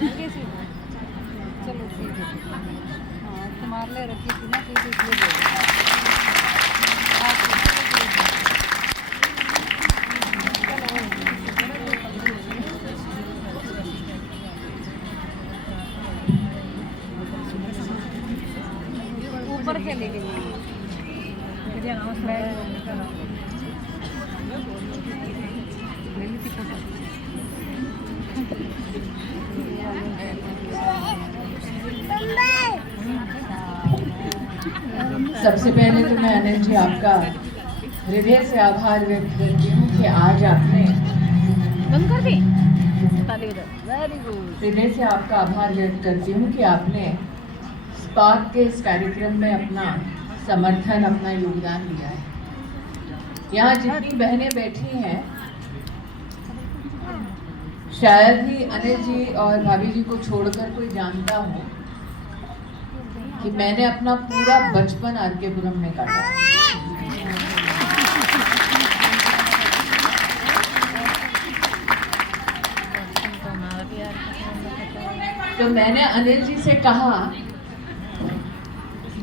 चलो ठीक है। हाँ तुम्हारे लिए रखी थी ना चीज़ इसलिए दे दी। ऊपर चली गई सबसे पहले तो मैं अनिल जी आपका हृदय से आभार व्यक्त करती हूँ कि आज आपने वेरी गुड। हृदय से आपका आभार व्यक्त करती हूँ कि आपने स्पार्क के इस कार्यक्रम में अपना समर्थन, अपना योगदान दिया है। यहाँ जितनी बहनें बैठी हैं, शायद ही अनिल जी और भाभी जी को छोड़कर कोई जानता हो कि मैंने अपना पूरा बचपन आरकेपुरम में काटा। तो मैंने अनिल जी से कहा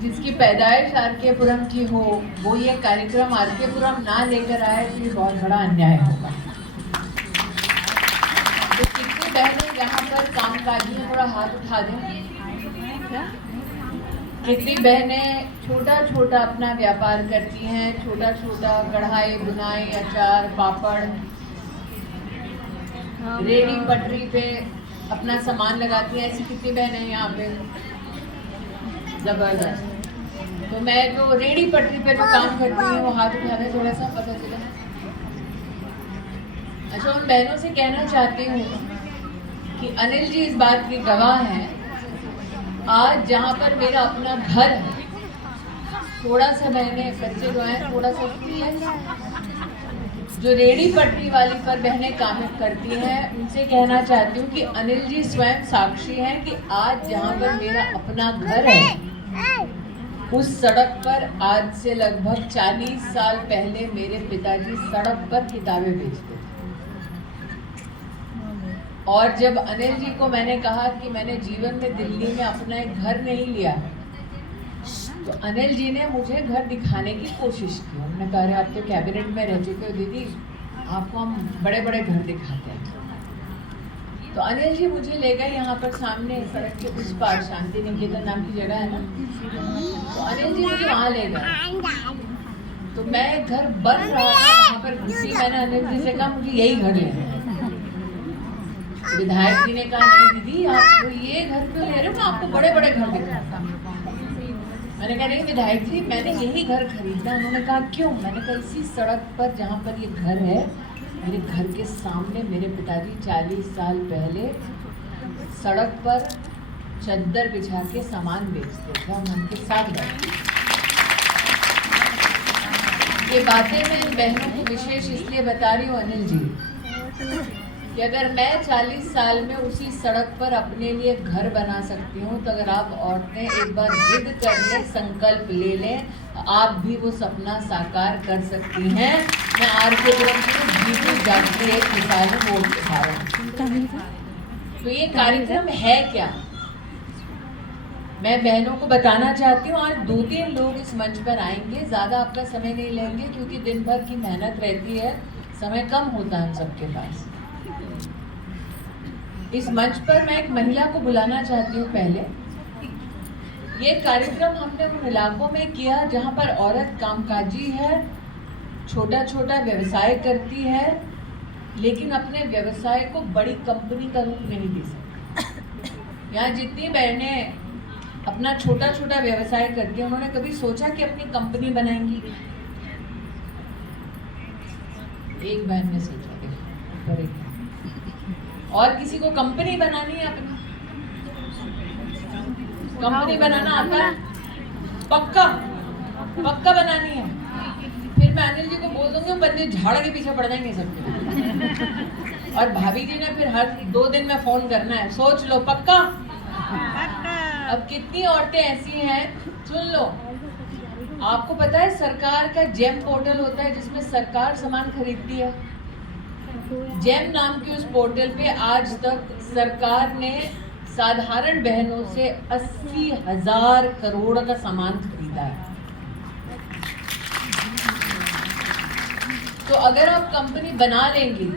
जिसकी पैदाइश आरकेपुरम की हो वो ये कार्यक्रम आरकेपुरम ना लेकर आए तो ये बहुत बड़ा अन्याय होगा। तो कितनी बहनें यहाँ पर कामकाजी में थोड़ा हाथ उठा दें। कितनी बहनें छोटा छोटा अपना व्यापार करती हैं, छोटा छोटा कढ़ाई, बुनाई, अचार, पापड़, रेडी पटरी पे अपना सामान लगाती हैं। ऐसी कितनी बहनें यहाँ पे? जबरदस्त। तो मैं जो रेडी पटरी पे जो काम करती हूँ वो हाथ उठा दे, थोड़ा सा पता चला। अच्छा, उन बहनों से कहना चाहती हूँ कि अनिल जी इस बात के गवाह हैं। आज जहाँ पर मेरा अपना घर है, थोड़ा सा मैंने बच्चे जो हैं थोड़ा सा जो रेडी पटरी वाली पर बहनें काम करती हैं उनसे कहना चाहती हूँ कि अनिल जी स्वयं साक्षी हैं कि आज जहाँ पर मेरा अपना घर है उस सड़क पर आज से लगभग 40 साल पहले मेरे पिताजी सड़क पर किताबें बेचते थे। और जब अनिल जी को मैंने कहा कि मैंने जीवन में दिल्ली में अपना एक घर नहीं लिया, तो अनिल जी ने मुझे घर दिखाने की कोशिश की। उन्होंने कहा आप तो कैबिनेट में रह चुके हो दीदी, आपको हम बड़े बड़े घर दिखाते हैं। तो अनिल जी मुझे ले गए यहाँ पर सामने सड़क के उस पार, शांति निकेतन नाम की जगह है ना, तो अनिल जी मुझे वहाँ ले गए। तो मैं घर बन रहा था वहाँ पर घुसी, मैंने अनिल जी से कहा मुझे यही घर लेना है। विधायक जी ने कहा नहीं दीदी आप ये घर क्यों ले रहे हो, मैं आपको बड़े बड़े घर दिखाता हूँ। मैंने कहा नहीं विधायक जी मैंने यही घर खरीदना। उन्होंने कहा क्यों? मैंने कहा इसी सड़क पर जहाँ पर ये घर है, मेरे घर के सामने मेरे पिताजी 40 साल पहले सड़क पर चद्दर बिछा के सामान बेचते थे, हम उनके साथ बैठते। ये बातें मैं इन बहनों को विशेष इसलिए बता रही हूँ अनिल जी कि अगर मैं 40 साल में उसी सड़क पर अपने लिए घर बना सकती हूँ, तो अगर आप औरतें एक बार जिद कर लें, संकल्प ले लें, आप भी वो सपना साकार कर सकती हैं। मैं आरकेपुरम की जीती जागती एक मिसाल में वोट दिखा रहा हूँ। तो ये कार्यक्रम है क्या, मैं बहनों को बताना चाहती हूँ। आज 2-3 लोग इस मंच पर आएंगे, ज़्यादा आपका समय नहीं लेंगे क्योंकि दिन भर की मेहनत रहती है, समय कम होता है हम सबके पास। इस मंच पर मैं एक महिला को बुलाना चाहती हूँ। पहले ये कार्यक्रम हमने उन इलाकों में किया जहाँ पर औरत कामकाजी है, छोटा छोटा व्यवसाय करती है, लेकिन अपने व्यवसाय को बड़ी कंपनी का रूप नहीं दे सकती। यहाँ जितनी बहनें अपना छोटा छोटा व्यवसाय करती हैं, उन्होंने कभी सोचा कि अपनी कंपनी बनाएंगी? एक बहन ने सोचा, पर एक और किसी को कंपनी बनानी है, अपनी कंपनी बनाना आता है, पक्का पक्का बनानी है। फिर मैं अनिल जी को बोल दूंगी बंदे झाड़ के पीछे पड़ जाएंगे सबके। और भाभी जी ने फिर हर 2 दिन में फोन करना है, सोच लो पक्का। अब कितनी औरतें ऐसी हैं, सुन लो, आपको पता है सरकार का जेम पोर्टल होता है जिसमें सरकार सामान खरीदती है। जेम नाम के उस पोर्टल पे आज तक सरकार ने साधारण बहनों से 80,000 करोड़ का सामान खरीदा है। तो अगर आप कंपनी बना लेंगी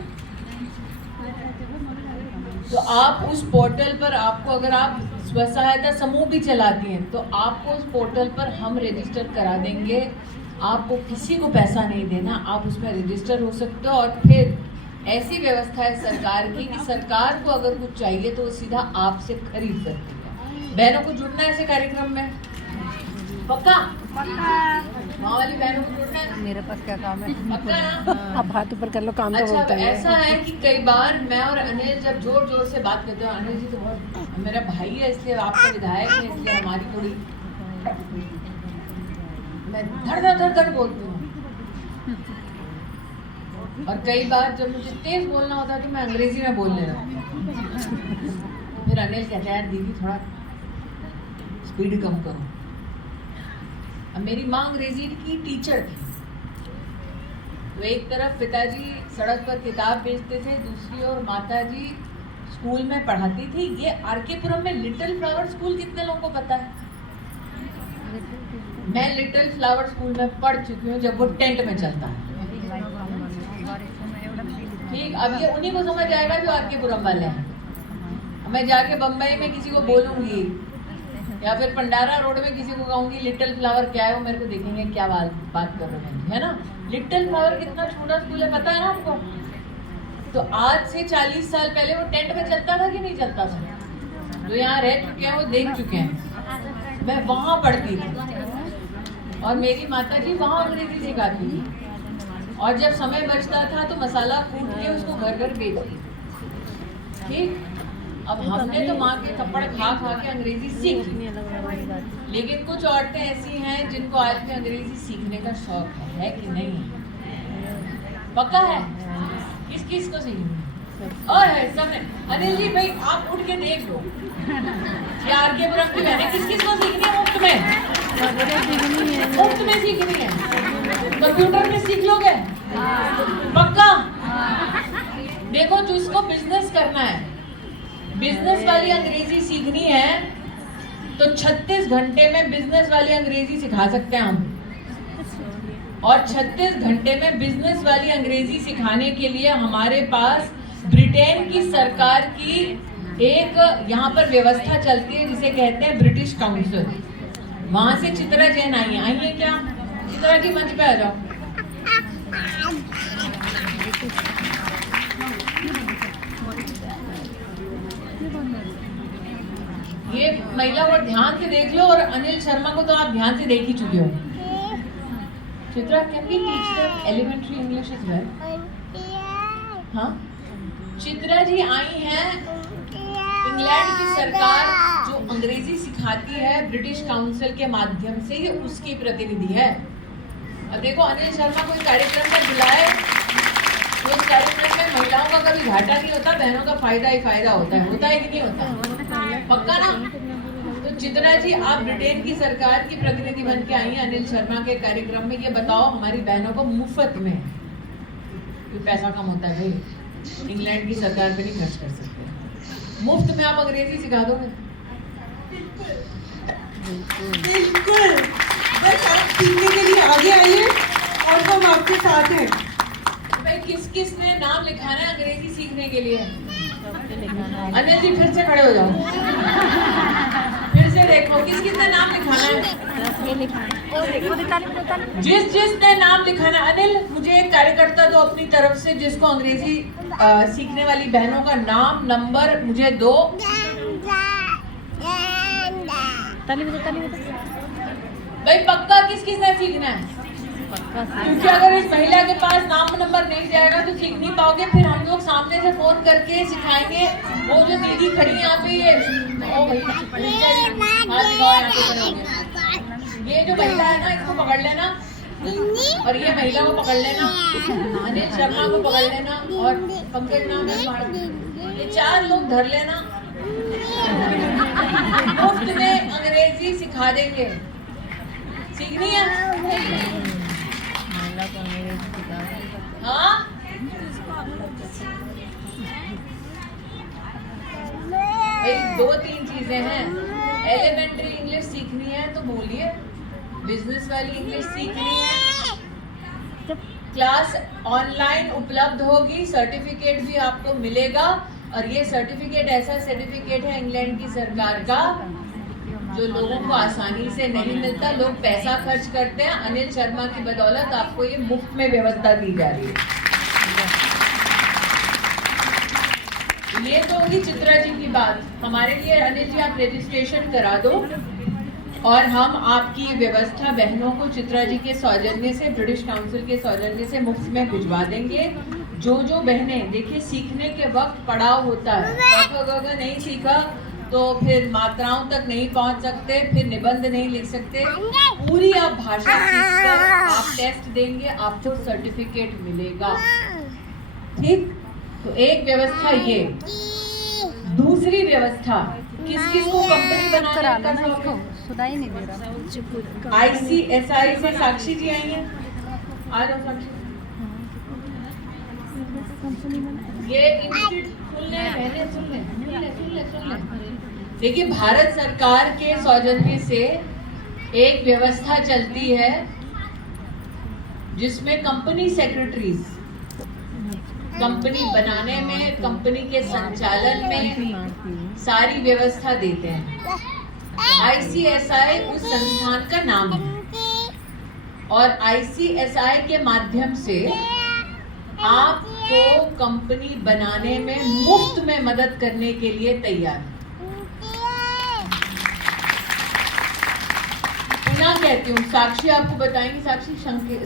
तो आप उस पोर्टल पर, आपको अगर आप स्व सहायता समूह भी चलाती हैं तो आपको उस पोर्टल पर हम रजिस्टर करा देंगे। आपको किसी को पैसा नहीं देना, आप उसमें रजिस्टर हो सकते हो। और फिर ऐसी व्यवस्था है सरकार की कि सरकार को अगर कुछ चाहिए तो वो सीधा आपसे खरीद सकती है। बहनों को जुड़ना है ऐसे कार्यक्रम में, पक्का? माँ वाली बहनों को जुड़ना है। मेरे पास क्या काम है? पक्का ना? आप हाथ ऊपर कर लो, काम तो अच्छा, होता है। ऐसा है कि कई बार मैं और अनिल जब जोर जोर से बात करते हैं, अनिल जी तो बहुत मेरा भाई है इसलिए, आपका विधायक है इसलिए हमारी थोड़ी, मैं धड़ धड़ धड़ धड़ बोलती हूँ। और कई बार जब मुझे तेज बोलना होता है तो मैं अंग्रेजी में बोलने लगती हूँ। फिर अनिल कहता है यार दीदी थोड़ा स्पीड कम करो। अब मेरी माँ अंग्रेजी की टीचर थी, तो एक तरफ पिताजी सड़क पर किताब बेचते थे, दूसरी ओर माताजी स्कूल में पढ़ाती थी। ये आरकेपुरम में लिटिल फ्लावर स्कूल कितने लोगों को पता है? मैं लिटिल फ्लावर स्कूल में पढ़ चुकी हूँ जब वो टेंट में चलता है। ठीक, अब ये उन्हीं को समझ आएगा जो आरकेपुरम वाले हैं। मैं जाके बम्बई में किसी को बोलूंगी या फिर पंडारा रोड में किसी को कहूंगी लिटिल फ्लावर क्या है, वो मेरे को देखेंगे क्या बात कर रहे हैं, है ना? लिटिल फ्लावर कितना छोटा स्कूल है पता है ना आपको? तो आज से 40 साल पहले वो टेंट में चलता था कि नहीं चलता था? जो यहाँ रह चुके हैं वो देख चुके हैं। मैं वहाँ पढ़ती थी और मेरी माता जी वहाँ अंग्रेजी सिखाती थी। और जब समय बचता था तो मसाला कूट के उसको घर घर बेचती। ठीक, अब हमने तो माँ के थप्पड़ खा खा के अंग्रेजी सीख ली, लेकिन कुछ औरतें ऐसी हैं जिनको आज भी अंग्रेजी सीखने का शौक है कि नहीं? पक्का है? किस किस को सीखनी और है सबने? अनिल जी भाई आप उठ के देख लो, ये आरकेपुरम की बहनें किस किस को सीखनी है? मुफ्त में, मुफ्त में सीखनी है। कंप्यूटर में सीख लोगे? पक्का? देखो जिसको बिजनेस करना है, बिजनेस वाली अंग्रेजी सीखनी है तो 36 घंटे में बिजनेस वाली अंग्रेजी सिखा सकते हैं हम। और 36 घंटे में बिजनेस वाली अंग्रेजी सिखाने के लिए हमारे पास ब्रिटेन की सरकार की एक यहाँ पर व्यवस्था चलती है जिसे कहते हैं ब्रिटिश काउंसिल। वहां से चित्रा जैन आई है क्या? चित्रा की मंच पे आ जाओ। ये महिला को ध्यान से देख लो, और अनिल शर्मा को तो आप ध्यान से देख ही चुके हो। Chitra, can we teach them elementary English as well? हाँ, चित्रा जी आई हैं, इंग्लैंड की सरकार जो अंग्रेजी सिखाती है ब्रिटिश काउंसिल के माध्यम से, ये उसकी प्रतिनिधि है। अब देखो अनिल शर्मा कोई कार्यक्रम में बुलाए तो उस कार्यक्रम में महिलाओं का कभी घाटा नहीं होता, बहनों का फायदा ही फायदा होता है कि नहीं होता? पक्का ना? तो चित्रा जी आप ब्रिटेन की सरकार की प्रतिनिधि बन के आई हैं अनिल शर्मा के कार्यक्रम में। ये बताओ हमारी बहनों को मुफ्त में, ये पैसा कम होता है भाई, इंग्लैंड की सरकार पे नहीं खर्च कर सकते, मुफ्त में आप अंग्रेजी सिखा दोगे? बिल्कुल, बस आप सीखने के लिए आगे आइए और हम आपके साथ हैं। भाई किस किस ने नाम लिखाना है अंग्रेजी सीखने के लिए? अनिल जी फिर से खड़े हो जाओ, फिर से देखो किस किस ने नाम लिखाना है। जिस जिस ने नाम लिखाना। अनिल मुझे एक कार्यकर्ता दो अपनी तरफ से जिसको अंग्रेजी सीखने वाली बहनों का नाम नंबर मुझे दो। भाई पक्का किस किस ने सीखना है? क्योंकि अगर इस महिला के पास नाम नंबर नहीं जाएगा तो सीख नहीं पाओगे। फिर हम लोग सामने से फोन करके सिखाएंगे। वो जो दीदी खड़ी यहाँ पे ये जो महिला है ना, इसको पकड़ लेना और ये महिला को पकड़ लेना, अनिल शर्मा को पकड़ लेना और पंकज नाम है, ये 4 लोग धर लेना। मुफ्त में अंग्रेजी सिखा देंगे। सीखनी है? हाँ भाई 2-3 चीजें हैं। एलिमेंट्री इंग्लिश सीखनी है तो बोलिए, बिजनेस वाली इंग्लिश सीखनी है, क्लास ऑनलाइन उपलब्ध होगी, सर्टिफिकेट भी आपको मिलेगा। और ये सर्टिफिकेट ऐसा सर्टिफिकेट है इंग्लैंड की सरकार का जो लोगों को आसानी से नहीं मिलता। लोग पैसा खर्च करते हैं, अनिल शर्मा की बदौलत आपको ये मुफ्त में व्यवस्था दी जा रही है। ये तो होगी चित्रा जी की बात। हमारे लिए अनिल जी आप रजिस्ट्रेशन करा दो और हम आपकी ये व्यवस्था बहनों को चित्रा जी के सौजन्य से, ब्रिटिश काउंसिल के सौजन्य से मुफ्त में भिजवा देंगे। जो बहनें, देखिए सीखने के वक्त पड़ाव होता है, अगर नहीं सीखा तो फिर मात्राओं तक नहीं पहुंच सकते, फिर निबंध नहीं लिख सकते। पूरी आप भाषा सीखकर आप टेस्ट देंगे, आपको सर्टिफिकेट मिलेगा। ठीक, तो एक व्यवस्था ये। दूसरी व्यवस्था, किस किस को कंपनी बनाने का शौक है? सुनाई नहीं दे रहा। ICSI से साक्षी जी आई हैं, आ जाओ साक्षी। ये इंस्टीट्यूट सुन ले। देखिए भारत सरकार के सौजन्य से एक व्यवस्था चलती है जिसमें कंपनी सेक्रेटरीज कंपनी बनाने में, कंपनी के संचालन में सारी व्यवस्था देते हैं। ICSI उस संस्थान का नाम है और ICSI के माध्यम से आपको कंपनी बनाने में मुफ्त में मदद करने के लिए तैयार है। पुनः कहती हूँ, साक्षी आपको बताएंगी। साक्षी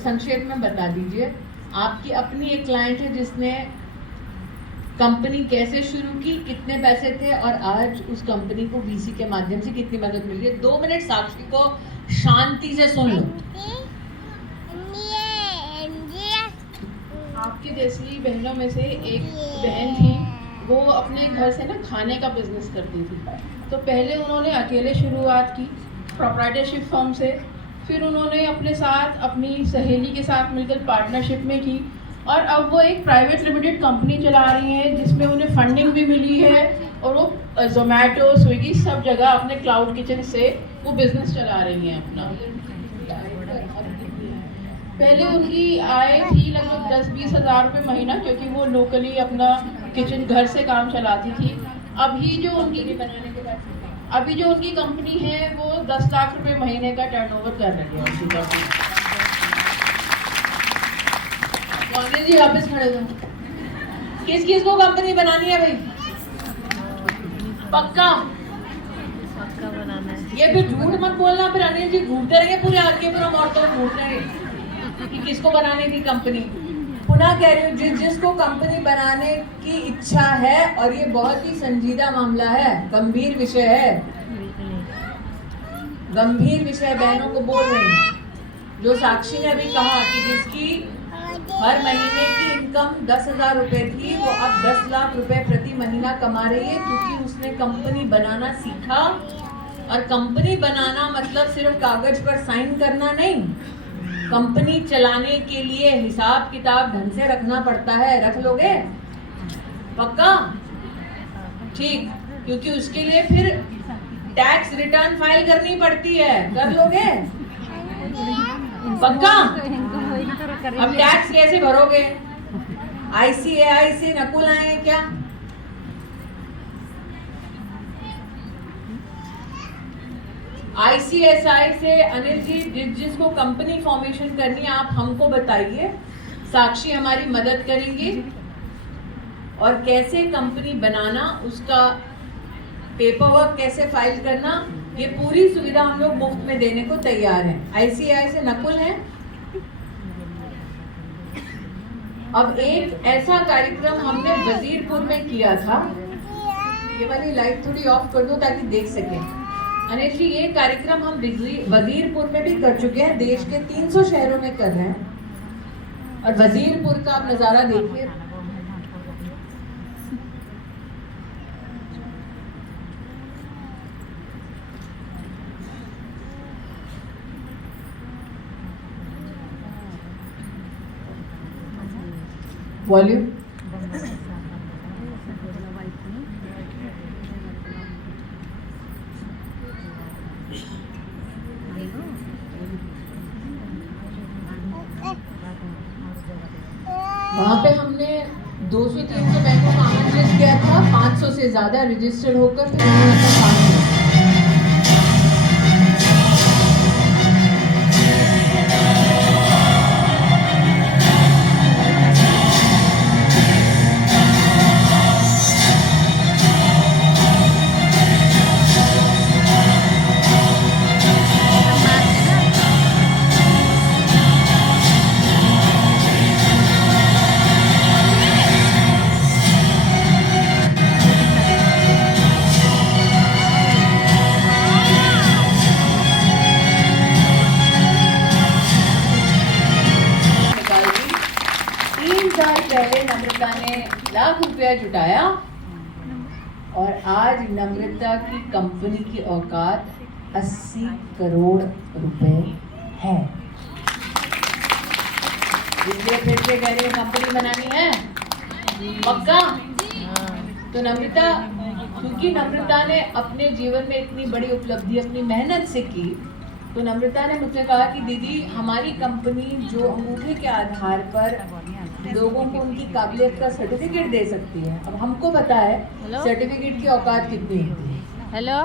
संक्षेप में बता दीजिए, आपकी अपनी एक क्लाइंट है जिसने कंपनी कैसे शुरू की, कितने पैसे थे और आज उस कंपनी को VC के माध्यम से कितनी मदद मिल रही है। 2 मिनट साक्षी को शांति से सुन लो। आपकी जैसी बहनों में से एक बहन थी, वो अपने घर से ना खाने का बिजनेस करती थी। तो पहले उन्होंने अकेले शुरुआत की प्रोप्राइटरशिप फॉर्म से, फिर उन्होंने अपने साथ अपनी सहेली के साथ मिलकर पार्टनरशिप में की और अब वो एक प्राइवेट लिमिटेड कंपनी चला रही हैं जिसमें उन्हें फंडिंग भी मिली है और वो जोमेटो, स्विगी सब जगह अपने क्लाउड किचन से वो बिजनेस चला रही हैं अपना। पहले उनकी आय थी लगभग 10-20 हज़ार रुपये महीना, क्योंकि वो लोकली अपना किचन घर से काम चलाती थी। अभी जो उनकी कंपनी है वो 10 लाख रुपए महीने का टर्नओवर कर रही है उनकी कंपनी। अनिल जी वापस खड़े हो। किस किस को कंपनी बनानी है भाई? पक्का बनाना है। ये फिर झूठ मत बोलना, फिर अनिल जी ढूंढते रहेंगे पूरे आगे, फिर हम औरतों ढूंढ रहे हैं कि किसको बनाने की कंपनी। पुनः कह रही हूँ, जिसको कंपनी बनाने की इच्छा है, और ये बहुत ही संजीदा मामला है, गंभीर विषय है, गंभीर विषय बहनों को बोल रही हूँ। जो साक्षी ने अभी कहा कि जिसकी हर महीने की इनकम 10,000 रुपए थी, वो अब 10 लाख रुपए प्रति महीना कमा रही है, क्योंकि उसने कंपनी बनाना सीखा। और कंपनी बनाना मतलब सिर्फ कागज पर साइन करना नहीं, कंपनी चलाने के लिए हिसाब किताब ढंग से रखना पड़ता है। रख लोगे? पक्का? ठीक, क्योंकि उसके लिए फिर टैक्स रिटर्न फाइल करनी पड़ती है। कर लोगे? पक्का? अब टैक्स कैसे भरोगे? ICAI से नकुल आए हैं क्या? ICSI से अनिल जी, जिसको कंपनी फॉर्मेशन करनी है आप हमको बताइए, साक्षी हमारी मदद करेंगी। और कैसे कंपनी बनाना, उसका पेपर वर्क कैसे फाइल करना, ये पूरी सुविधा हम लोग मुफ्त में देने को तैयार हैं। ICAI से नकुल हैं। अब एक ऐसा कार्यक्रम हमने वजीरपुर में किया था, ये वाली लाइट थोड़ी ऑफ कर दो ताकि देख सकें। अनिल जी, ये कार्यक्रम हम वजीरपुर में भी कर चुके हैं, देश के 300 शहरों में कर रहे हैं। और वजीरपुर का आप नज़ारा देखिए। वॉल्यूम से ज़्यादा रजिस्टर्ड होकर फिर उन्होंने अपना काम किया। पहले नम्रता ने लाख रुपया जुटाया और आज नम्रता की कंपनी की औकात 80 करोड़ रुपए है। इसलिए फिर से कह रही हूँ कंपनी बनानी है पक्का। तो नम्रता, क्योंकि नम्रता ने अपने जीवन में इतनी बड़ी उपलब्धि अपनी मेहनत से की, तो नम्रता ने मुझसे कहा कि दीदी हमारी कंपनी जो अंगूठे के आधार पर लोगों को उनकी काबिलियत का सर्टिफिकेट दे सकती है। अब हमको पता है सर्टिफिकेट की औकात कितनी है। हेलो,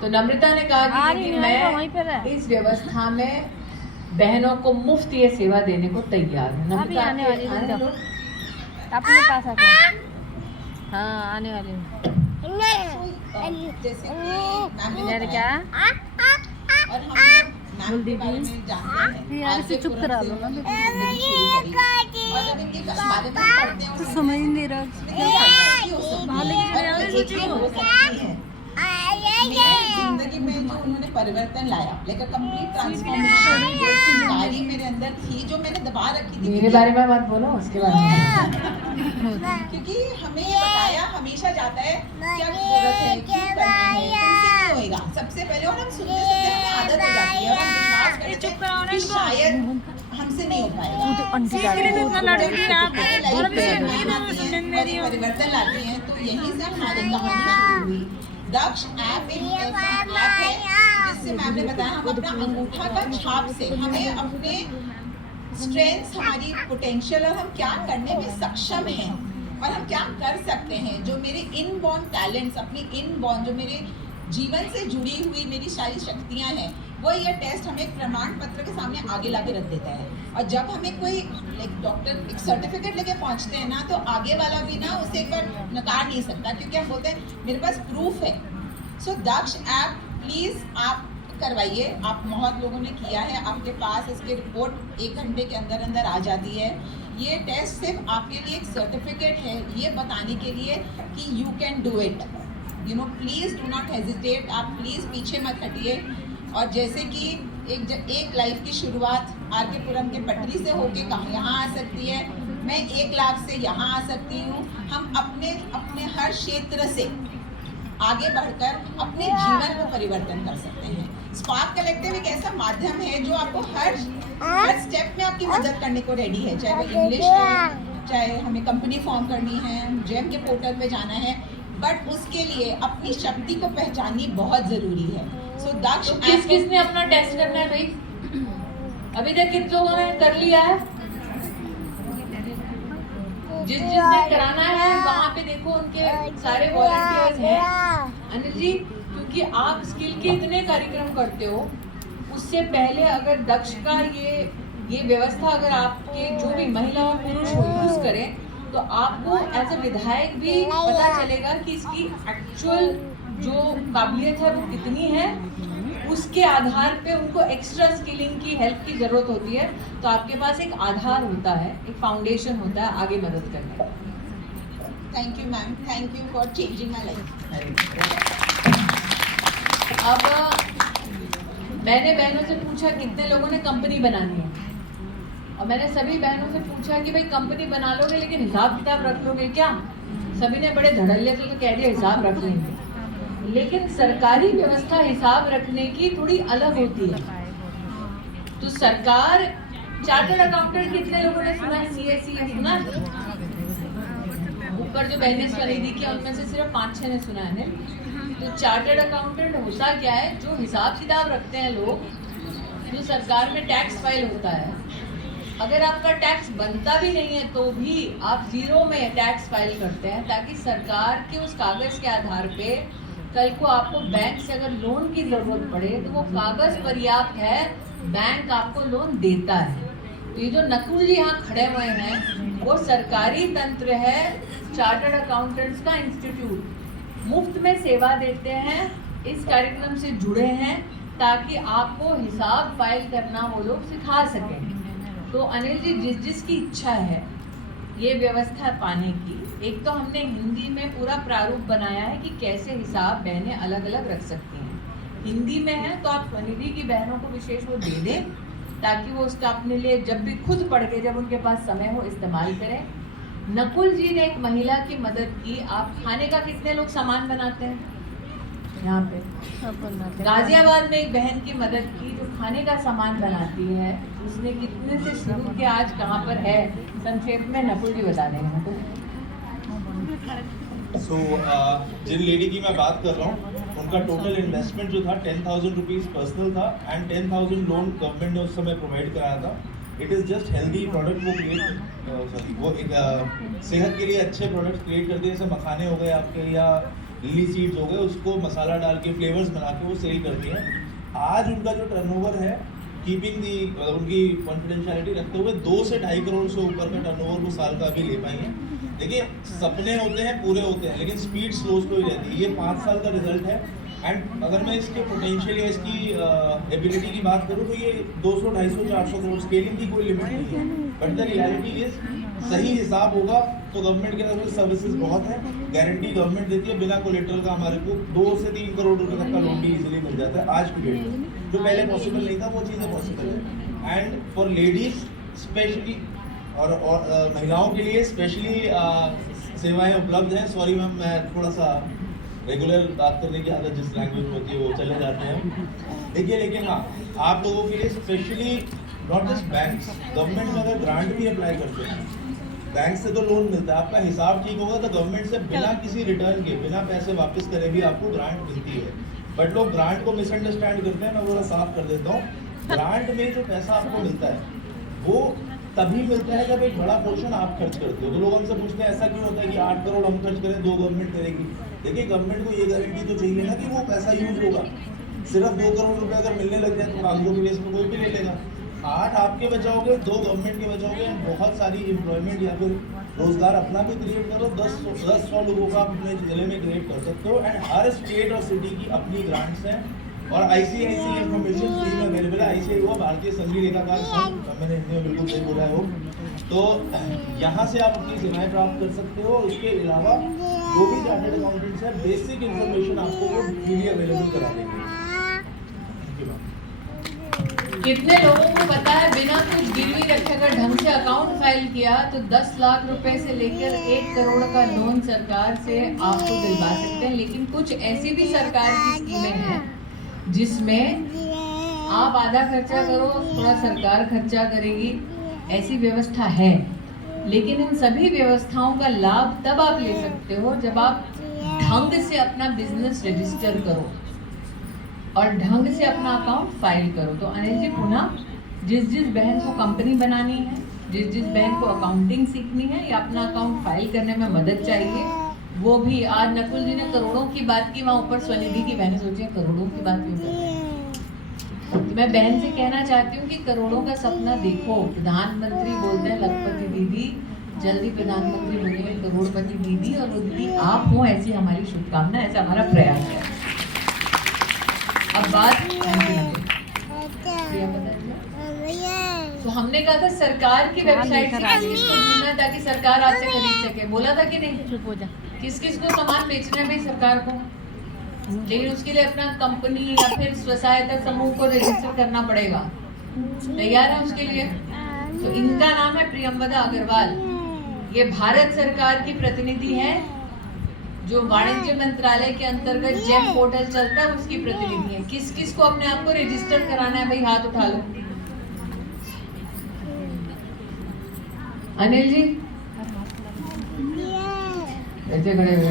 तो नम्रता ने कहा कि दीदी मैं इस व्यवस्था में बहनों को मुफ्त ये सेवा देने को तैयार हूँ। नम्रता आने वाली अपने पास आके, हाँ आने वाली जैसे कि यार क्या और हम लोग मैम के बारे में जानते हैं। यार इसे चुप करा लो ना, और जब इनके बारे में पढ़ते हैं तो समझ नहीं रहा जिंदगी में जो उन्होंने परिवर्तन लाया, लाइक कंप्लीट ट्रांसफॉर्मेशन जो चिंगारी मेरे अंदर थी, जो मैंने दबा रखी थी। मेरे बारे में मत बोलो, उसके बारे में। क्योंकि हमें ये बताया हमेशा जाता है क्या जरूरत है, क्यों करना है, तुमसे क्यों होएगा सबसे पहले। और हम सुनते सुनते हमें आदत हो जाती है और हम विश्वास करते हैं कि शायद हमसे नहीं हो पाएगा। परिवर्तन लाती हैं, तो यहीं से हमारी कहानी शुरू हुई। दक्ष ऐप एक ऐसा ऐप है जिससे मैम ने बताया हम अपना अंगूठा का छाप से हमें अपने स्ट्रेंथ्स, हमारी पोटेंशियल और हम क्या करने में सक्षम हैं और हम क्या कर सकते हैं, जो मेरे इनबॉर्न टैलेंट्स, अपनी इनबॉर्न जो मेरे जीवन से जुड़ी हुई मेरी सारी शक्तियां हैं, वो ये टेस्ट हमें एक प्रमाण पत्र के सामने आगे लाके रख देता है। और जब हमें कोई लाइक डॉक्टर एक सर्टिफिकेट लेके पहुंचते हैं ना, तो आगे वाला भी ना उसे एक बार नकार नहीं सकता, क्योंकि हम बोलते हैं मेरे पास प्रूफ है। सो दक्ष ऐप प्लीज़ आप करवाइए। आप बहुत लोगों ने किया है, आपके पास इसकी रिपोर्ट 1 घंटे के अंदर अंदर आ जाती है। ये टेस्ट सिर्फ आपके लिए एक सर्टिफिकेट है, ये बताने के लिए कि you can do it. You know, please do not hesitate. आप प्लीज़ पीछे मत हटिए। और जैसे कि एक लाइफ की शुरुआत आर के पुरम के पटरी से होके कहाँ यहाँ आ सकती है, मैं 1 लाख से यहाँ आ सकती हूँ। हम अपने हर क्षेत्र से आगे बढ़कर अपने जीवन में परिवर्तन कर सकते हैं। स्पार्क कलेक्टिव एक ऐसा माध्यम है जो आपको हर स्टेप में आपकी मदद करने को रेडी है, चाहे वो इंग्लिश है, चाहे हमें कंपनी फॉर्म करनी है, जेम के पोर्टल पे जाना है, बट उसके लिए अपनी शक्ति को पहचाननी बहुत ज़रूरी है। सो दक्ष, किसने अपना टेस्ट करना है भाई? अभी तक कितने लोगों ने कर लिया है? जिसने कराना है वहाँ पे देखो उनके सारे वॉलंटियर्स हैं। अनिल जी, क्योंकि आप स्किल के इतने कार्यक्रम करते हो, उससे पहले अगर दक्ष का ये व्यवस्था अगर आपके जो भी महिला और पुरुष यूज करें, तो आपको एज अ विधायक भी पता चलेगा कि इसकी एक्चुअल जो काबिलियत है वो कितनी है। उसके आधार पे उनको एक्स्ट्रा स्किलिंग की हेल्प की ज़रूरत होती है, तो आपके पास एक आधार होता है, एक फाउंडेशन होता है आगे मदद करने का। Thank you ma'am, thank you for changing my life. अब मैंने बहनों से पूछा कितने लोगों ने कंपनी बनानी है, और मैंने सभी बहनों से पूछा कि भाई कंपनी बना लोगे लेकिन हिसाब किताब रख लोगे क्या? सभी ने बड़े धड़ल्ले से तो कह दिया हिसाब रख लेंगे, लेकिन सरकारी व्यवस्था हिसाब रखने की थोड़ी अलग होती है। तो सरकार, चार्टर्ड अकाउंटेंट कितने लोगों ने सुना है? CSE सुना है? ऊपर जो बहनें स्वनिधि की उनमें से सिर्फ 5-6 ने सुना है। तो चार्टर्ड अकाउंटेंट होता क्या है? जो हिसाब किताब रखते हैं लोग, जो सरकार में टैक्स फाइल होता है, अगर आपका टैक्स बनता भी नहीं है तो भी आप जीरो में टैक्स फाइल करते हैं, ताकि सरकार के उस कागज के आधार पे कल को आपको बैंक से अगर लोन की जरूरत पड़े तो वो कागज पर्याप्त है, बैंक आपको लोन देता है। तो ये जो नकुल जी यहाँ खड़े हुए हैं वो सरकारी तंत्र है, चार्टर्ड अकाउंटेंट्स का इंस्टीट्यूट मुफ्त में सेवा देते हैं, इस कार्यक्रम से जुड़े हैं ताकि आपको हिसाब फाइल करना वो लोग सिखा सकें। तो अनिल जी, जिसकी इच्छा है ये व्यवस्था पाने की, एक तो हमने हिंदी में पूरा प्रारूप बनाया है कि कैसे हिसाब बहनें अलग अलग रख सकती हैं। हिंदी में है तो आप स्वनिधि की बहनों को विशेष वो दे दें ताकि वो उसका अपने लिए जब भी खुद पढ़ के जब उनके पास समय हो इस्तेमाल करें। नकुल जी ने एक महिला की मदद की। आप खाने का कितने लोग सामान बनाते हैं यहाँ पे? गाजियाबाद में एक बहन की मदद की जो खाने का सामान बनाती है, उसने कितने से शुरू किया, आज कहाँ पर है, संक्षेप में नकुल जी बता देंगे हमको। जिन लेडी की मैं बात कर रहा हूँ उनका टोटल इन्वेस्टमेंट जो था 10,000 रुपीज़ पर्सनल था एंड 10,000 लोन गवर्नमेंट ने उस समय प्रोवाइड कराया था। It is just healthy product वो एक सेहत के लिए अच्छे प्रोडक्ट क्रिएट करते हैं, जैसे मखाने हो गए आपके या लिली सीड्स हो गए, उसको मसाला डाल के फ्लेवर्स बना के वो सेल करती हैं। आज उनका जो टर्नओवर है, कीपिंग दी उनकी कॉन्फिडेंशियलिटी रखते हुए 2 से 2.5 करोड़ से ऊपर का टर्नओवर वो साल का अभी ले पाई हैं। देखिए, सपने होते हैं, पूरे होते हैं, लेकिन स्पीड स्लो स्लो ही रहती है। ये 5 साल का रिजल्ट है एंड अगर मैं इसके पोटेंशियल या इसकी एबिलिटी की बात करूँ तो ये 200, 250, 400 करोड़ स्केलिंग की कोई लिमिट नहीं है। बट द रियलिटी इज सही हिसाब होगा तो गवर्नमेंट के तरफ से सर्विसेज बहुत है, गारंटी गवर्नमेंट देती है, बिना कोलेटरल का हमारे को 2 से 3 करोड़ रुपए तक का लोन भी इजीली मिल जाता है आज की डेट में, जो पहले पॉसिबल नहीं था, वो चीज़ें पॉसिबल है। एंड फॉर लेडीज स्पेशली और महिलाओं के लिए स्पेशली सेवाएं उपलब्ध हैं। सॉरी मैम, मैं थोड़ा सा रेगुलर बात करने की आदत जिस लैंग्वेज में होती है वो चले जाते हैं, देखिए। लेकिन हाँ, आप लोगों के लिए specially not just banks, government में अगर ग्रांट भी अप्लाई करते हैं, बैंक से तो लोन मिलता है, आपका हिसाब ठीक होगा तो गवर्नमेंट से बिना किसी रिटर्न के, बिना पैसे वापस करे भी आपको ग्रांट मिलती है। बट लोग ग्रांट को मिसअंडरस्टैंड करते हैं। मैं थोड़ा साफ कर देता हूँ, ग्रांट में जो पैसा आपको मिलता है वो तभी मिलता है जब एक बड़ा पोर्शन आप खर्च करते हो। तो लोग हमसे पूछते हैं ऐसा क्यों होता है कि 8 करोड़ हम खर्च करें, 2 गवर्नमेंट करेगी। देखिए, गवर्नमेंट को ये गारंटी तो चाहिए ना कि वो पैसा यूज होगा। सिर्फ 2 करोड़ रुपए अगर मिलने लग जाए तो कागजों के बेस पर कोई भी ले लेगा। 8 आपके बचाओगे, 2 गवर्नमेंट के बचाओगे, बहुत सारी एम्प्लॉयमेंट या फिर रोजगार अपना भी क्रिएट करो, 10-100 लोगों का अपने जिले में क्रिएट कर सकते हो। एंड हर स्टेट और सिटी की अपनी ग्रांट्स हैं और ICICI इन्फॉर्मेशन फ्री में अवेलेबल है। ICICI हुआ भारतीय संघीय लेखाकार संघ, मैंने हिंदी में बिल्कुल सही बोला है वो। तो यहाँ से आप अपनी सेवाएं प्राप्त कर सकते हो। उसके अलावा जो भी चार्टर्ड अकाउंटेंट्स है, बेसिक इन्फॉर्मेशन आपको वो फ्रीली अवेलेबल करा देंगे। कितने लोगों को पता है बिना कुछ गिरवी रखे अगर ढंग से अकाउंट फाइल किया तो 10 लाख रुपए से लेकर 1 करोड़ का लोन सरकार से आपको दिलवा सकते हैं। लेकिन कुछ ऐसी भी सरकार की स्कीमें हैं जिसमें आप आधा खर्चा करो, थोड़ा सरकार खर्चा करेगी, ऐसी व्यवस्था है। लेकिन इन सभी व्यवस्थाओं का लाभ तब आप ले सकते हो जब आप ढंग से अपना बिजनेस रजिस्टर करो और ढंग से अपना अकाउंट फाइल करो। तो अनिल जी, पुनः जिस बहन को कंपनी बनानी है, जिस बहन को अकाउंटिंग सीखनी है या अपना अकाउंट फाइल करने में मदद चाहिए, वो भी, आज नकुल जी ने करोड़ों की बात की, वहाँ ऊपर स्वनिधि की बहनें सोचिए करोड़ों की बात क्यों कर रहे हैं। तो मैं बहन से कहना चाहती हूँ कि करोड़ों का सपना देखो। प्रधानमंत्री बोलते हैं लखपति दीदी, जल्दी प्रधानमंत्री बनेंगे करोड़पति दीदी, और वो दीदी आप हो, ऐसी हमारी शुभकामना, ऐसा हमारा प्रयास है। अब बात तो हमने कहा था सरकार की वेबसाइट से किस-किस को ढूंढना ताकि सरकार आपसे खरीद सके, बोला था कि नहीं? किस-किस को सामान बेचना है भाई सरकार को, लेकिन उसके लिए अपना कंपनी या फिर स्व सहायता समूह को रजिस्टर करना पड़ेगा। तैयार है उसके लिए? तो इनका नाम है प्रियंवदा अग्रवाल। ये भारत सरकार की प्रतिनिधि है, जो वाणिज्य मंत्रालय के अंतर्गत जेम पोर्टल चलता है उसकी प्रतिनिधि है। किस किस को अपने आप को रजिस्टर कराना है भाई, हाथ उठा लो। अनिल जी ऐसे खड़े हुए,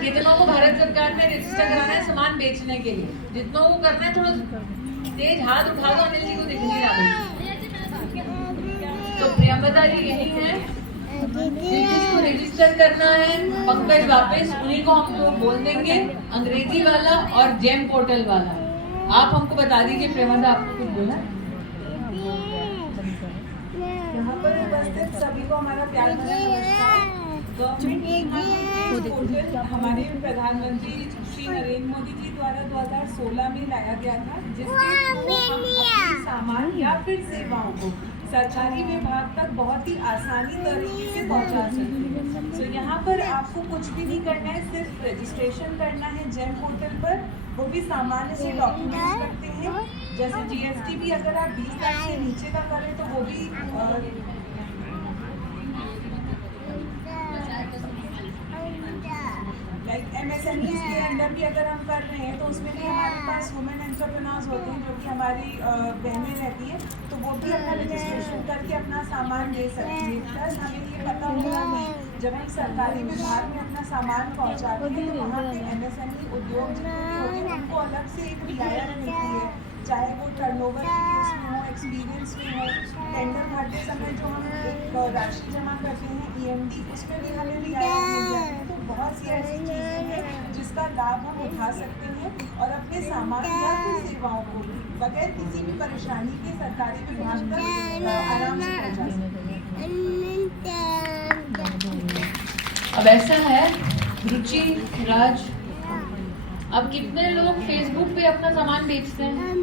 कितनों को भारत सरकार ने रजिस्टर कराना है सामान बेचने के लिए? जितनों को करना है थोड़ा तेज हाथ उठा दो। अनिल जी को दिख नहीं रहा। तो प्रियंवदा जी यही है, जिसको रजिस्टर करना है पंकज वापस उन्हीं को हम लोग बोल देंगे, अंग्रेजी वाला और जेम पोर्टल वाला। आप हमको बता दीजिए प्रियंवदा, आपको कुछ बोला? यहाँ पर उपस्थित सभी को हमारा प्यार भरा नमस्कार। गवर्नमेंट पोर्टल हमारे प्रधानमंत्री श्री नरेंद्र मोदी जी द्वारा 2016 में लाया गया था, जिसके थ्रू हम अपने सामान या फिर सेवाओं को सरकारी विभाग तक बहुत ही आसानी तरीके से पहुंचा सकते हैं। तो यहाँ पर आपको कुछ भी नहीं करना है, सिर्फ रजिस्ट्रेशन करना है जेम पोर्टल पर। वो भी सामान्य से डॉक्यूमेंट्स लगते हैं, जैसे जीएसटी भी अगर आप 20 लाख से नीचे का करें तो वो भी लाइक एमएसएमई के अंडर भी अगर हम कर रहे हैं तो उसमें भी हमारे पास वुमेन एंटरप्रेन्योर्स होते हैं जो कि हमारी बहनें रहती हैं, तो वो भी अपना रजिस्ट्रेशन करके अपना सामान दे सकती है। प्लस हमें ये पता होगा कि जब हम सरकारी विभाग में अपना सामान पहुंचाते हैं तो वहाँ पे एमएसएमई उद्योग जितने भी होते हैं उनको अलग से एक रियायत मिलती है, चाहे वो टर्नओवर के केस में हो, एक्सपीरियंस में हो। टेंडर भरते समय जो हम एक राशि जमा करते हैं ईएमडी, उसमें भी हमें रियायत मिल जाती है। तो बहुत सी ऐसी चीज़ें हैं जिसका लाभ हम उठा सकते हैं और अपने सामान या फिर सेवाओं को बगैर किसी भी परेशानी के सरकारी विभाग तक आराम से पहुँचा सकते हैं। अब ऐसा है रुचि राज, अब कितने लोग फेसबुक पे अपना सामान बेचते हैं?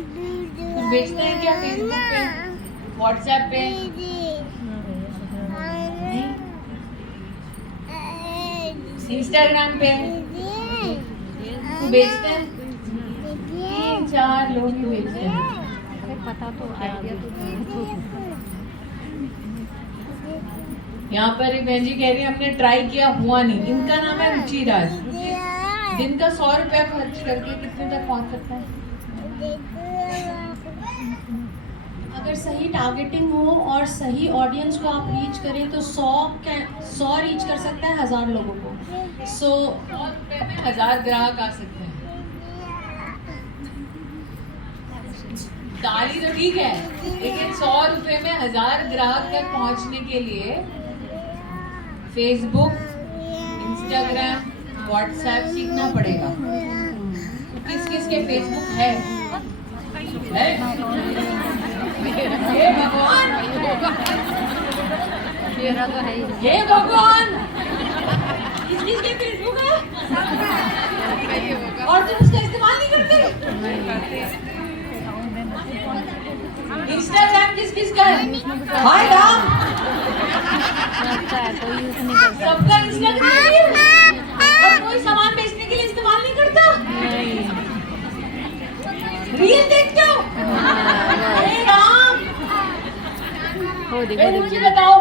कुछ बेचते हैं क्या फेसबुक पे, व्हाट्सएप पे? नहीं? इंस्टाग्राम पे बेचते हैं? 3-4 लोग ही बेचते हैं। अरे पता तो आइडिया तो यहाँ पर एक बहन जी कह रही है हमने ट्राई किया हुआ नहीं। इनका नाम है रुचि राज। दिन का 100 रुपया खर्च करके कितने तक पहुँच सकता है? अगर सही टारगेटिंग हो और सही ऑडियंस को आप रीच करें तो 100 रीच कर सकता है 1000 लोगों को। 100 रुपये में 1000 ग्राहक आ सकते हैं। ताली तो ठीक है, लेकिन 100 रुपये में 1000 ग्राहक तक पहुंचने के लिए फेसबुक, इंस्टाग्राम, व्हाट्सएप सीखना पड़ेगा। किस किस के फेसबुक है? हे भगवान, मेरा तो है ही। हे भगवान, किस किस के फेसबुक है? और तुम उसका इस्तेमाल नहीं करते? इंस्टाग्राम किस किस का है? हाय राम, सबका इंस्टाग्राम है और कोई सामान बेचने के लिए इस्तेमाल नहीं करता। रील देखते हो? हे राम, मुझे बताओ,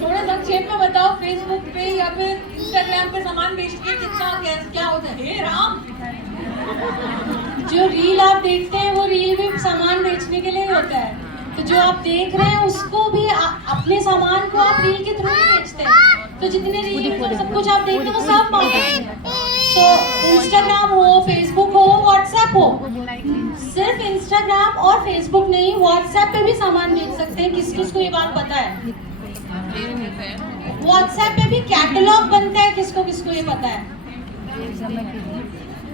थोड़ा संक्षेप में बताओ, फेसबुक पे या फिर इंस्टाग्राम पे सामान बेच के कितना क्या होता है? हे राम, जो रील आप देखते हैं वो रील भी सामान बेचने के लिए होता है, तो जो आप देख रहे हैं उसको भी अपने सामान को आप रील के थ्रू ही बेचते हैं। तो जितने रील में सब कुछ आप देखते हैं वो सब मार्केटिंग है। तो इंस्टाग्राम हो, फेसबुक हो, व्हाट्सएप हो, सिर्फ इंस्टाग्राम और फेसबुक नहीं, व्हाट्सएप पे भी सामान बेच सकते हैं। किस किस को ये बात पता है? व्हाट्सएप पे भी कैटलॉग बनता है, किसको किसको ये पता है?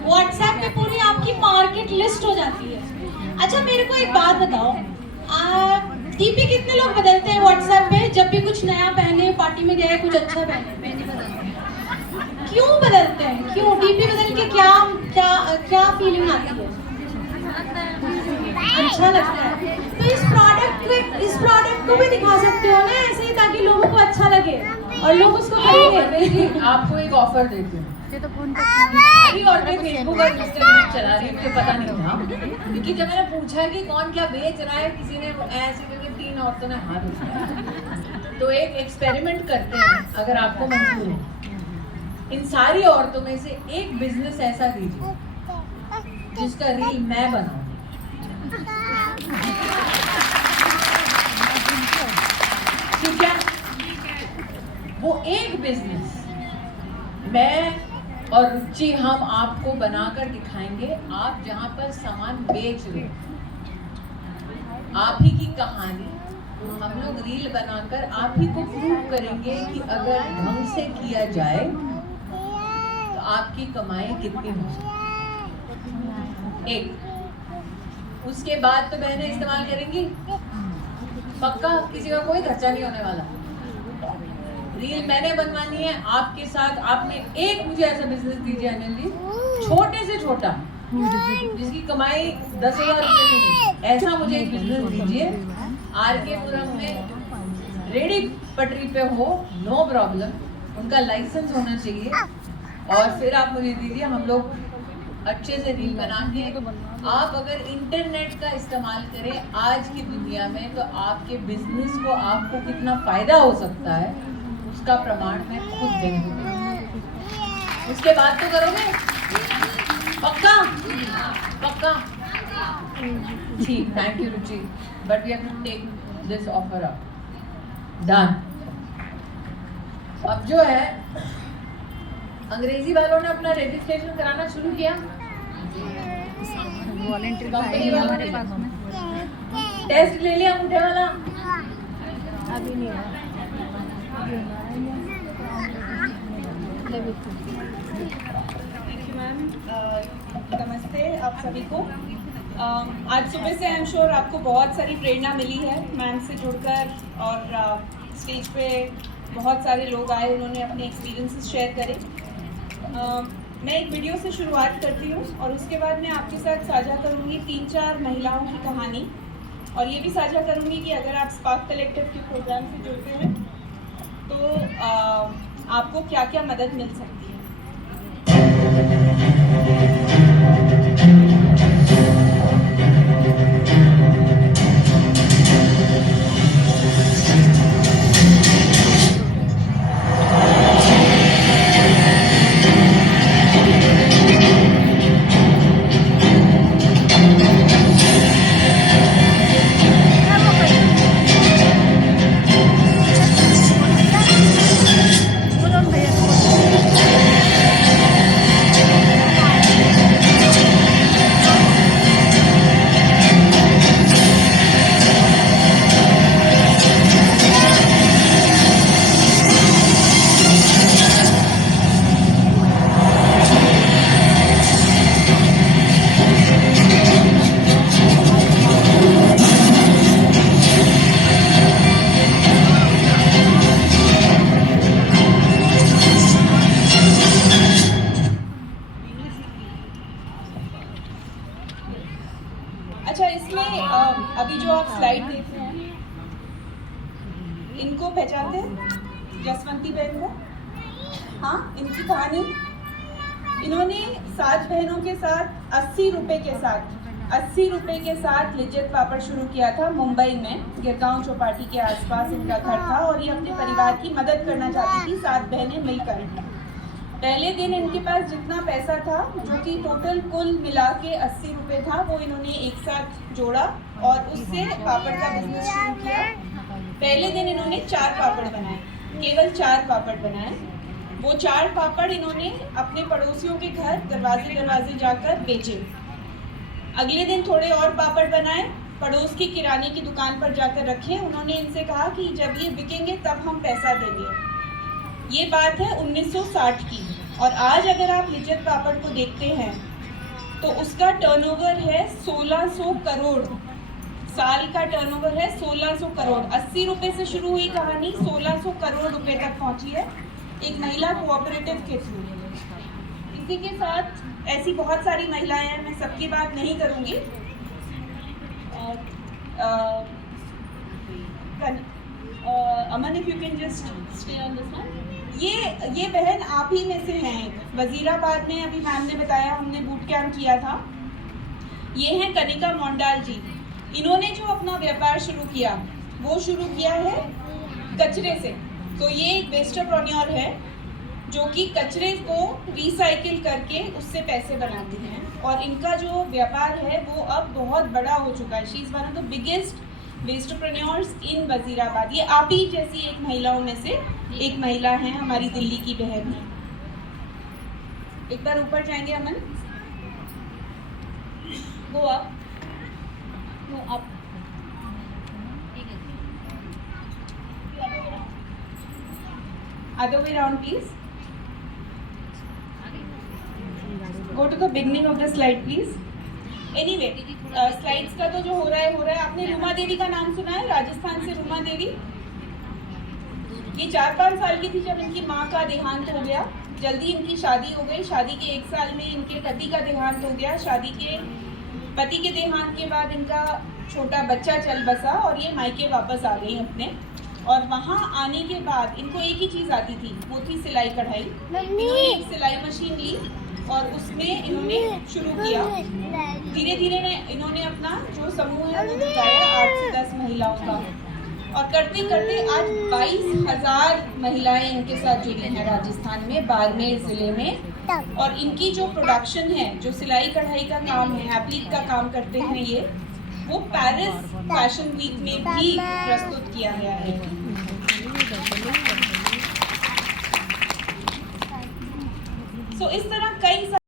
व्हाट्सएप पे पूरी आपकी मार्केट लिस्ट हो जाती है। अच्छा मेरे को एक बात बताओ, डीपी कितने लोग बदलते हैं व्हाट्सएप पे? जब भी कुछ नया पहने, पार्टी में गए, कुछ अच्छा पहने, क्यों बदलते हैं? क्यों डीपी बदल के क्या क्या क्या फीलिंग आती है? अच्छा लगता है। तो इस प्रोडक्ट को भी दिखा सकते हो ना ऐसे ही, ताकि लोगों को अच्छा लगे और लोग उसको खरीदें। आपको एक ऑफर देती हूँ। अभी और मैं फेसबुक और इंस्टाग्राम चला रही हूँ, मुझे पता नहीं था, क्योंकि जब मैंने पूछा कि कौन क्या बेच रहा है, किसी ने ऐसे करके 3 औरतों ने हाथ उठाया। तो एक एक्सपेरिमेंट करते हैं, अगर आपको मंजूर है। इन सारी औरतों में से एक बिजनेस ऐसा दीजिए जिसका रील मैं बनाऊं। ठीक है, वो एक बिजनेस मैं और रुचि हम आपको बनाकर दिखाएंगे। आप जहां पर सामान बेच रहे हो, आप ही की कहानी, हम लोग रील बनाकर आप ही को प्रूव करेंगे कि अगर ढंग से किया जाए तो आपकी कमाई कितनी हो सकती। एक उसके बाद तो बहनें इस्तेमाल करेंगी पक्का, किसी का कोई खर्चा नहीं होने वाला। रील मैंने बनवानी है आपके साथ, आपने एक मुझे ऐसा बिजनेस दीजिए अनिल जी, छोटे से छोटा जिसकी कमाई 10,000 रुपये भी नहीं, ऐसा मुझे एक बिजनेस दीजिए आर.के. पुरम में रेडी पटरी पे हो, नो प्रॉब्लम, उनका लाइसेंस होना चाहिए और फिर आप मुझे दीजिए, हम लोग अच्छे से रील बना के। आप अगर इंटरनेट का इस्तेमाल करें आज की दुनिया में तो आपके बिजनेस को आपको कितना फायदा हो सकता है उसका प्रमाण मैं खुद दूंगी। उसके बाद तो करोगे पक्का पक्का। ठीक, thank you Ruchi, but we have to take this offer up. Done. अब जो है अंग्रेजी वालों ने अपना रजिस्ट्रेशन कराना शुरू किया, वॉलंटियर कंपनी वालों हमारे ने पास में टेस्ट ले लिया अंगूठे वाला। अभी नहीं है। Thank you ma'am. नमस्ते आप सभी को। आज सुबह से आई एम श्योर आपको बहुत सारी प्रेरणा मिली है मैम से जुड़कर, और स्टेज पे बहुत सारे लोग आए, उन्होंने अपने एक्सपीरियंसेस शेयर करे। मैं एक वीडियो से शुरुआत करती हूँ और उसके बाद मैं आपके साथ साझा करूँगी 3-4 महिलाओं की कहानी, और ये भी साझा करूँगी कि अगर आप स्पार्क कलेक्टिव के प्रोग्राम से जुड़ते हैं तो आपको क्या क्या मदद मिल सकती है। अच्छा, इसमें अभी जो आप स्लाइड देख रहे हैं, इनको पहचानते हैं? जसवंती बहन को? हाँ, इनकी कहानी, इन्होंने 7 बहनों के साथ 80 रुपए के साथ लिज्जत पापड़ शुरू किया था मुंबई में, गिरगांव चौपाटी के आसपास इनका घर था, और ये अपने परिवार की मदद करना चाहती थी 7 बहनें मिलकर। पहले दिन इनके पास जितना पैसा था, जो कि टोटल कुल मिला के 80 रुपये था, वो इन्होंने एक साथ जोड़ा और उससे पापड़ का बिजनेस शुरू किया। पहले दिन इन्होंने 4 पापड़ बनाए, केवल 4 पापड़ बनाए। वो 4 पापड़ इन्होंने अपने पड़ोसियों के घर दरवाजे दरवाजे जाकर बेचे। अगले दिन थोड़े और पापड़ बनाए, पड़ोस की किराने की दुकान पर जाकर रखे। उन्होंने इनसे कहा कि जब ये बिकेंगे तब हम पैसा देंगे। ये बात है 1960 की, और आज अगर आप लिज्जत पापड़ को देखते हैं तो उसका टर्नओवर है 1600 करोड़। साल का टर्नओवर है 1600 करोड़। 80 रुपये से शुरू हुई कहानी 1600 करोड़ रुपए तक पहुंची है, एक महिला कोऑपरेटिव के थ्रू। इसी के साथ ऐसी बहुत सारी महिलाएं हैं, मैं सबकी बात नहीं करूंगी। Aman, if you can just stay on this one. ये बहन आप ही में से हैं, वजीराबाद में अभी मैम ने बताया हमने बूट कैंप किया था। ये हैं कनिका मोंडाल जी। इन्होंने जो अपना व्यापार शुरू किया वो शुरू किया है कचरे से। तो ये एक वेस्टरप्रेन्योर है जो कि कचरे को रिसाइकिल करके उससे पैसे बनाती हैं, और इनका जो व्यापार है वो अब बहुत बड़ा हो चुका है। She is one of the biggest वेस्टरप्रेन्योर्स इन वजीराबाद। ये आप ही जैसी एक महिलाओं में से एक महिला है, हमारी दिल्ली की बहन है। एक बार ऊपर जाएंगे अमन, वो up. Other way around, please. Go to the beginning of the slide, please. Anyway, slides का तो जो हो रहा है आपने रूमा देवी का नाम सुना है? राजस्थान से रूमा देवी, ये 4-5 साल की थी जब इनकी माँ का देहांत हो गया। जल्दी इनकी शादी हो गई। शादी के 1 साल में इनके पति का देहांत हो गया। पति के देहांत के बाद इनका छोटा बच्चा चल बसा और ये मायके वापस आ गई अपने। और वहाँ आने के बाद इनको एक ही चीज़ आती थी, वो थी सिलाई कढ़ाई। इन्होंने एक सिलाई मशीन ली और उसमें इन्होंने शुरू किया। धीरे धीरे इन्होंने अपना जो समूह है वो जुटाया 8 से 10 महिलाओं का, और करते करते आज 22,000 महिलाएं इनके साथ जुड़ी हैं राजस्थान में, बाड़मेर ज़िले में। और इनकी जो प्रोडक्शन है, जो सिलाई कढ़ाई का काम है, एप्लिक का काम करते हैं ये, वो पेरिस फैशन वीक में भी प्रस्तुत किया गया है। इस तरह कई